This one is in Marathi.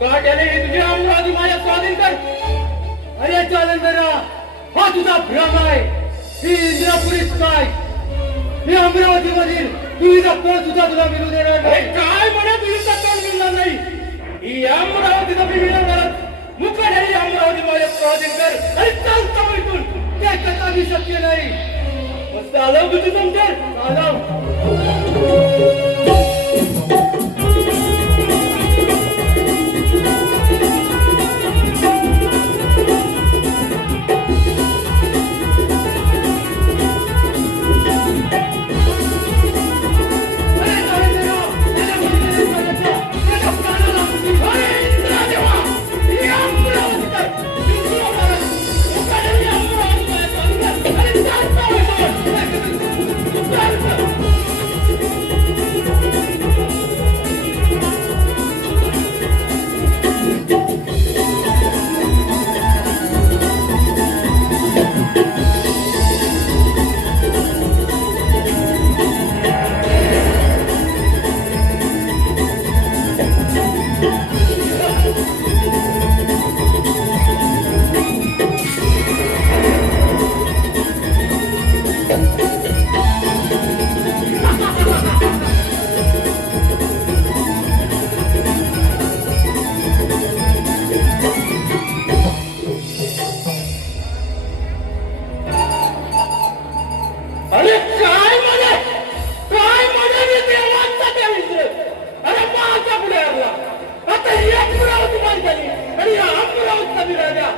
मुकाट्याने तुझी अमरावती माझ्या स्वाधीन कर. अरे जालंधरा, हा तुझा भ्रम आहे. ही इंद्रापुरीच काय, ही अमरावती मधील तुझा कोण तुला मिळू देणार अरे नाही. काय म्हणे तुझी तक्रार मिळणार नाही. ही अमरावतीचा मी मिळणार. मुकाट्याने अमरावती माझ्या स्वाधीन कर आणि चालतो इथून. ते कदापि शक्य नाही. मस्त आलं तुझी जमतर. चालव. अरे काय म्हणे, काय म्हणे रे देवांचा त्या मित्र. अरे माझा पुढे आला. आता ही अमरावती बांधली आणि या अमरावतीचा राजा.